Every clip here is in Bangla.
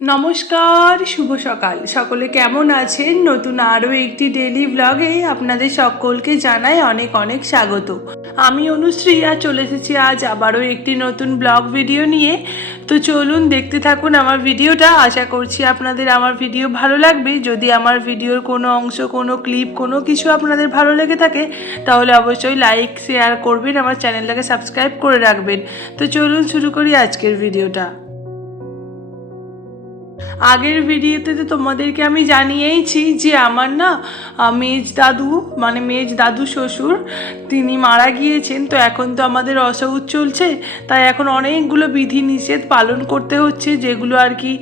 নমস্কার, শুভ সকাল। সকলে কেমন আছেন? নতুন আরও একটি ডেইলি ব্লগে আপনাদের সকলকে জানাই অনেক অনেক স্বাগত। আমি অনুশ্রী আর চলে এসেছি আজ আবারও একটি নতুন ব্লগ ভিডিও নিয়ে। তো চলুন দেখতে থাকুন আমার ভিডিওটা। আশা করছি আপনাদের আমার ভিডিও ভালো লাগবে। যদি আমার ভিডিওর কোনো অংশ, কোনো ক্লিপ, কোনো কিছু আপনাদের ভালো লেগে থাকে তাহলে অবশ্যই লাইক শেয়ার করবেন, আমার চ্যানেলটাকে সাবস্ক্রাইব করে রাখবেন। তো চলুন শুরু করি আজকের ভিডিওটা। আগের ভিডিওতে তো তোমাদেরকে আমি জানিয়েইছি যে আমার না মেজ দাদু শ্বশুর তিনি মারা গিয়েছেন। তো এখন তো আমাদের অসৌচ চলছে, তাই এখন অনেকগুলো বিধিনিষেধ পালন করতে হচ্ছে, যেগুলো আর কি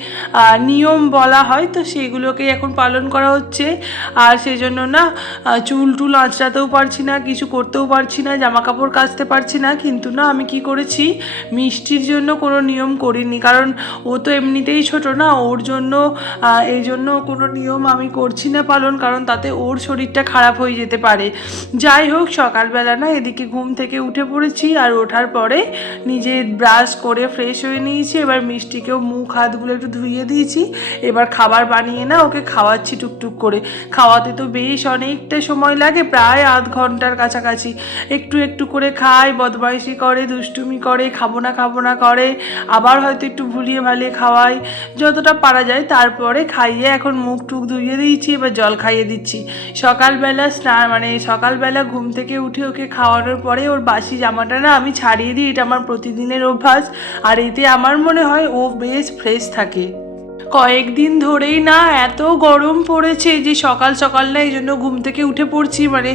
নিয়ম বলা হয়, তো সেগুলোকেই এখন পালন করা হচ্ছে। আর সেই জন্য না চুল টুল আঁচড়াতেও পারছি না, কিছু করতেও পারছি না, জামা কাপড় কাচতে পারছি না। কিন্তু না আমি কি করেছি, মিষ্টির জন্য কোনো নিয়ম করিনি, কারণ ও তো এমনিতেই ছোট না, ওর জন্য এই জন্য কোনো নিয়ম আমি করছি না পালন, কারণ তাতে ওর শরীরটা খারাপ হয়ে যেতে পারে। যাই হোক, সকালবেলা না এদিকে ঘুম থেকে উঠে পড়েছি, আর ওঠার পরে নিজে ব্রাশ করে ফ্রেশ হয়ে নিয়েছি। এবার মিষ্টিকেও মুখ হাতগুলো একটু ধুইয়ে দিয়েছি। এবার খাবার বানিয়ে না ওকে খাওয়াচ্ছি টুকটুক করে। খাওয়াতে তো বেশ অনেকটা সময় লাগে, প্রায় আধ ঘন্টার কাছাকাছি। একটু একটু করে খায়, বদমাইশি করে, দুষ্টুমি করে, খাবো না করে, আবার হয়তো একটু ভুলিয়ে ভালিয়ে খাওয়াই, যতটা পারা যায়। তারপরে খাইয়ে এখন মুখ টুক ধুইয়ে দিয়েছি, এবার জল খাইয়ে দিচ্ছি। সকালবেলা ঘুম থেকে উঠে ওকে খাওয়ানোর পরে ওর বাসি জামাটা না আমি ছাড়িয়ে দিই। এটা আমার প্রতিদিনের অভ্যাস, আর এতে আমার মনে হয় ও বেশ ফ্রেশ থাকে। কয়েকদিন ধরেই না এত গরম পড়েছে যে সকাল সকাল না এই জন্য ঘুম থেকে উঠে পড়ছি, মানে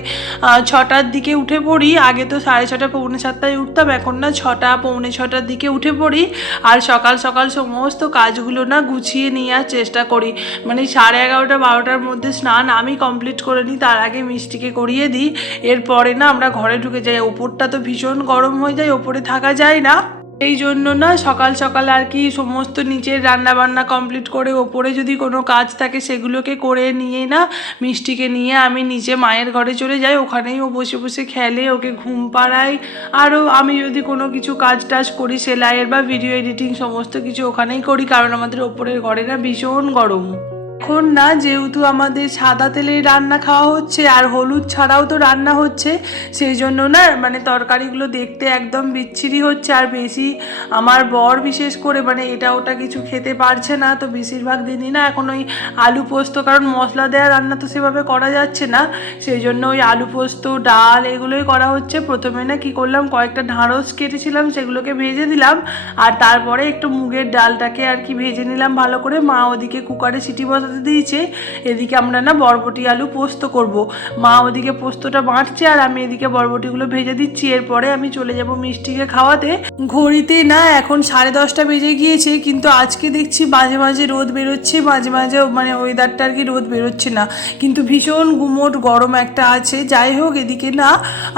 6টার দিকে উঠে পড়ি। আগে তো 6:30 পৌনে 7টায় উঠতাম, এখন না 6টা পৌনে 6টার দিকে উঠে পড়ি। আর সকাল সকাল সমস্ত কাজগুলো না গুছিয়ে নেওয়ার চেষ্টা করি, মানে 11:30 12টার মধ্যে স্নান আমি কমপ্লিট করে নিই, তার আগে মিষ্টিকে করিয়ে দিই। এরপরে না আমরা ঘরে ঢুকে যাই। ওপরটা তো ভীষণ গরম হয়ে যায়, ওপরে থাকা যায় না। এই জন্য না সকাল সকাল আর কি সমস্ত নিচের রান্না বান্না কমপ্লিট করে ওপরে যদি কোনো কাজ থাকে সেগুলোকে করে নিয়ে না মিষ্টিকে নিয়ে আমি নিচে মায়ের ঘরে চলে যাই। ওখানেই ও বসে বসে খেলে, ওকে ঘুম পাড়াই। আরও আমি যদি কোনো কিছু কাজ টাজ করি, সেলাইয়ের বা ভিডিও এডিটিং, সমস্ত কিছু ওখানেই করি, কারণ আমাদের ওপরের ঘরে না ভীষণ গরম। এখন না যেহেতু আমাদের সাদা তেলের রান্না খাওয়া হচ্ছে আর হলুদ ছাড়াও তো রান্না হচ্ছে, সেই জন্য না মানে তরকারিগুলো দেখতে একদম বিচ্ছিরি হচ্ছে। আর বেশি আমার বর বিশেষ করে মানে এটা ওটা কিছু খেতে পারছে না, তো বেশিরভাগ দিনই না এখন ওই আলু পোস্ত, কারণ মশলা দেওয়া রান্না তো সেভাবে করা যাচ্ছে না, সেই জন্য ওই আলু পোস্ত, ডাল এগুলোই করা হচ্ছে। প্রথমে না কি করলাম, কয়েকটা ঢ্যাঁড়স কেটেছিলাম, সেগুলোকে ভেজে দিলাম, আর তারপরে একটু মুগের ডালটাকে আর কি ভেজে নিলাম ভালো করে। মা ওদিকে কুকারে সিটি বসাতে দিয়েছে, এদিকে আমরা না বরবটি আলু পোস্ত করব। মা ওদিকে পোস্তটা বাঁটছে আর আমি এদিকে বরবটিগুলো ভেজে দিচ্ছি। এরপরে আমি চলে যাব মিষ্টিকে খাওয়াতে। ঘড়িতে না এখন 10:30 বেজে গিয়েছে, কিন্তু আজকে দেখছি মাঝে মাঝে রোদ বেরোচ্ছে, মাঝে মাঝে মানে ওয়েদারটা আর কি রোদ বেরোচ্ছে না, কিন্তু ভীষণ গুমোট গরম একটা আছে। যাই হোক, এদিকে না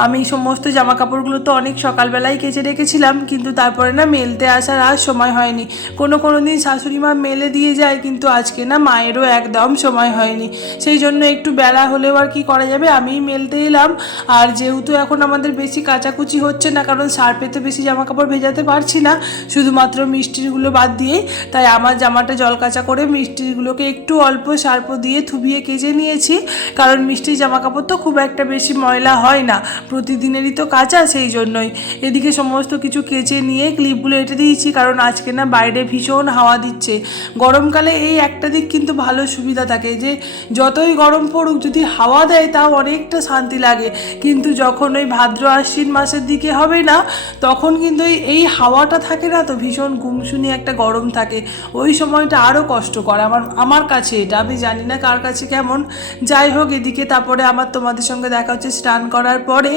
আমি সমস্ত জামা কাপড়গুলো তো অনেক সকালবেলায় কেচে রেখেছিলাম, কিন্তু তারপরে না মেলতে আসার আর সময় হয়নি। কোনো দিন শাশুড়ি মা মেলে দিয়ে যায়, কিন্তু আজকে না মায়েরও একদম সময় হয়নি, সেই জন্য একটু বেলা হলেও আর কি করা যাবে, আমিই মেলতে এলাম। আর যেহেতু এখন আমাদের বেশি কাচাকুচি হচ্ছে না, কারণ সার্ফে তো বেশি জামা কাপড় ভেজাতে পারছি না, শুধুমাত্র মিষ্টিরগুলো বাদ দিয়েই, তাই আমার জামাটা জল কাচা করে মিষ্টিরগুলোকে একটু অল্প সার্ফ দিয়ে থুবিয়ে কেচে নিয়েছি, কারণ মিষ্টির জামা কাপড় তো খুব একটা বেশি ময়লা হয় না, প্রতিদিনেরই তো কাচা, সেই জন্যই। এদিকে সমস্ত কিছু কেচে নিয়ে ক্লিপগুলো এঁটে দিয়েছি, কারণ আজকে না বাইরে ভীষণ হাওয়া দিচ্ছে। গরমকালে এই একটা দিক কিন্তু ভালো সুবিধা থাকে যে যতই গরম পড়ুক, যদি হাওয়া দেয় তাও অনেকটা শান্তি লাগে, কিন্তু যখন ওই ভাদ্র আশ্বিন মাসের দিকে হবে না, তখন কিন্তু এই হাওয়াটা থাকে না, তো ভীষণ গুমসুনি একটা গরম থাকে, ওই সময়টা আরও কষ্টকর আমার কাছে, এটা আমি জানি না কার কাছে কেমন। যাই হোক, এদিকে তারপরে তোমাদের সঙ্গে দেখা হচ্ছে স্নান করার পরে।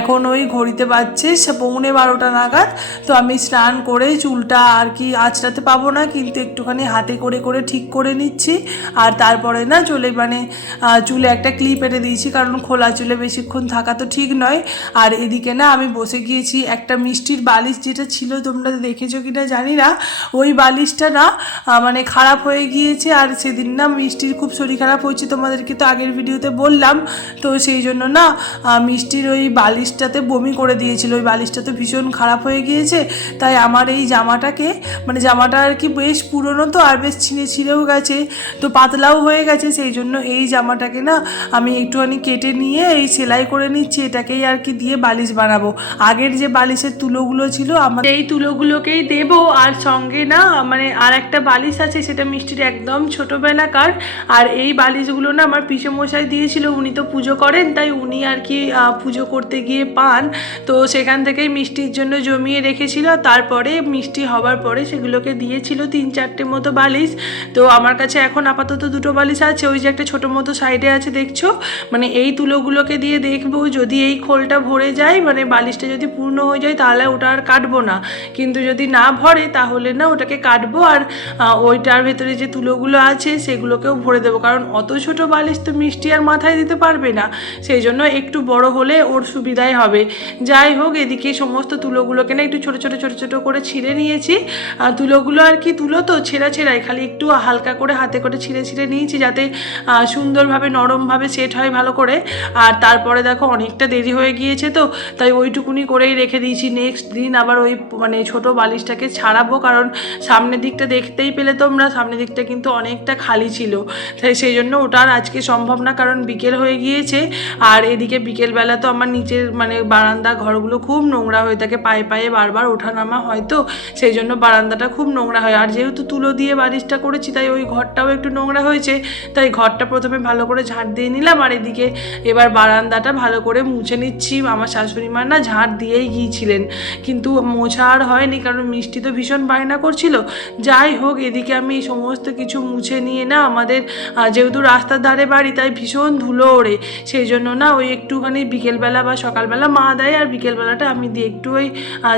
এখন ওই ঘড়িতে বাজছে 11:15 নাগাদ। তো আমি স্নান করে চুলটা আর কি আঁচড়াতে পাবো না, কিন্তু একটুখানি হাতে করে করে ঠিক করে নিচ্ছি, আর তারপরে না চুলে একটা ক্লিপ এঁটে দিয়েছি, কারণ খোলা চুলে বেশিক্ষণ থাকা তো ঠিক নয়। আর এদিকে না আমি বসে গিয়েছি, একটা মিষ্টির বালিশ যেটা ছিল, তোমরা দেখেছো কিনা জানি না, ওই বালিশটা না খারাপ হয়ে গিয়েছে। আর সেদিন না মিষ্টির খুব শরীর খারাপ হয়েছে, তোমাদেরকে তো আগের ভিডিওতে বললাম। তো সেই জন্য না মিষ্টির ওই বালিশটাতে বমি করে দিয়েছিল, ওই বালিশটা তো ভীষণ খারাপ হয়ে গিয়েছে। তাই আমার এই জামাটা আর কি বেশ পুরনো তো, আর বেশ ছিঁড়েও গেছে, তো পাতলাও হয়ে গেছে। সেই জন্য এই জামাটাকে না আমি একটুখানি কেটে নিয়ে এই সেলাই করে নিচ্ছি, এটাকেই আর কি দিয়ে বালিশ বানাবো। আগের যে বালিশের তুলোগুলো ছিল আমার এই তুলোগুলোকেই দেবো, আর সঙ্গে না আর একটা বালিশ আছে, সেটা মিষ্টির একদম ছোটোবেলাকার। আর এই বালিশগুলো না আমার পিসেমশাই দিয়েছিল, উনি তো পুজো করেন, তাই উনি আর কি পুজো করতে গিয়ে পান, তো সেখান থেকেই মিষ্টির জন্য জমিয়ে রেখেছিল। তারপরে মিষ্টি হবার পরে সেগুলোকে দিয়েছিল 3-4টে মতো বালিশ। তো আমার কাছে এখন আপাতত 2টো বালিশ আছে, ওই যে একটা ছোটো মতো সাইডে আছে দেখছো, এই তুলোগুলোকে দিয়ে দেখবো যদি এই খোলটা ভরে যায়, বালিশটা যদি পূর্ণ হয়ে যায় তাহলে ওটা আর কাটবো না, কিন্তু যদি না ভরে তাহলে না ওটাকে কাটবো। আর ওইটার ভেতরে যে তুলোগুলো আছে সেগুলোকেও ভরে দেবো, কারণ অত ছোটো বালিশ তো মিষ্টি আর মাথায় দিতে পারবে না, সেই জন্য একটু বড় হলে ওর সুবিধাই হবে। যাই হোক, এদিকে সমস্ত তুলোগুলোকে না একটু ছোটো ছোটো করে ছিঁড়ে নিয়েছি। তুলোগুলো আর কি তুলো তো ছেঁড়াই, খালি একটু হালকা করে হাতে করে ছিঁড়ে নিয়েছি, যাতে সুন্দরভাবে নরমভাবে সেট হয় ভালো করে। আর তারপরে দেখো অনেকটা দেরি হয়ে গিয়েছে, তো তাই ওইটুকুনি করেই রেখে দিয়েছি। নেক্সট দিন আবার ওই ছোটো বালিশটাকে ছাড়াবো, কারণ সামনের দিকটা দেখতেই পেলে তোমরা, সামনের দিকটা কিন্তু অনেকটা খালি ছিল, তাই সেই জন্য ওটা আর আজকে সম্ভব না, কারণ বিকেল হয়ে গিয়েছে। আর এদিকে বিকেলবেলা তো আমার নিচের বারান্দা ঘরগুলো খুব নোংরা হয়ে থাকে, পায়ে বারবার ওঠা নামা হয়, তো সেই জন্য বারান্দাটা খুব নোংরা হয়। আর যেহেতু তুলো দিয়ে বালিশটা করেছি, তাই ওই ঘরটাও একটু নোংরা হয়েছে, তাই ঘরটা প্রথমে ভালো করে ঝাঁট দিয়ে নিলাম। আর এদিকে এবার বারান্দাটা ভালো করে মুছে নিচ্ছি। আমার শাশুড়ি মা না ঝাঁট দিয়েই গিয়েছিলেন, কিন্তু মোছা আর হয়নি, কারণ মিষ্টি তো ভীষণ বায়না করছিল। যাই হোক, এদিকে আমি সমস্ত কিছু মুছে নিয়ে না, আমাদের যেহেতু রাস্তার ধারে বাড়ি, তাই ভীষণ ধুলো ওড়ে, সেই জন্য না ওই একটুখানি বিকেলবেলা বা সকালবেলা মা দেয়, আর বিকেলবেলাটা আমি দিয়ে একটু ওই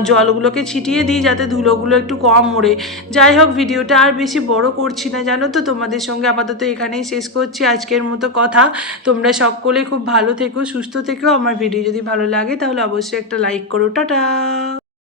জলগুলোকে ছিটিয়ে দিই, যাতে ধুলোগুলো একটু কম ওড়ে। যাই হোক, ভিডিওটা আর বেশি বড় করছি না, জানো তো, তোমাদের সঙ্গে আপাতত এখানেই শেষ করছি আজকের মতো কথা। তোমরা সকলে খুব ভালো থেকো, সুস্থ থেকো। আমার ভিডিও যদি ভালো লাগে তাহলে অবশ্যই একটা লাইক করো। টাটা।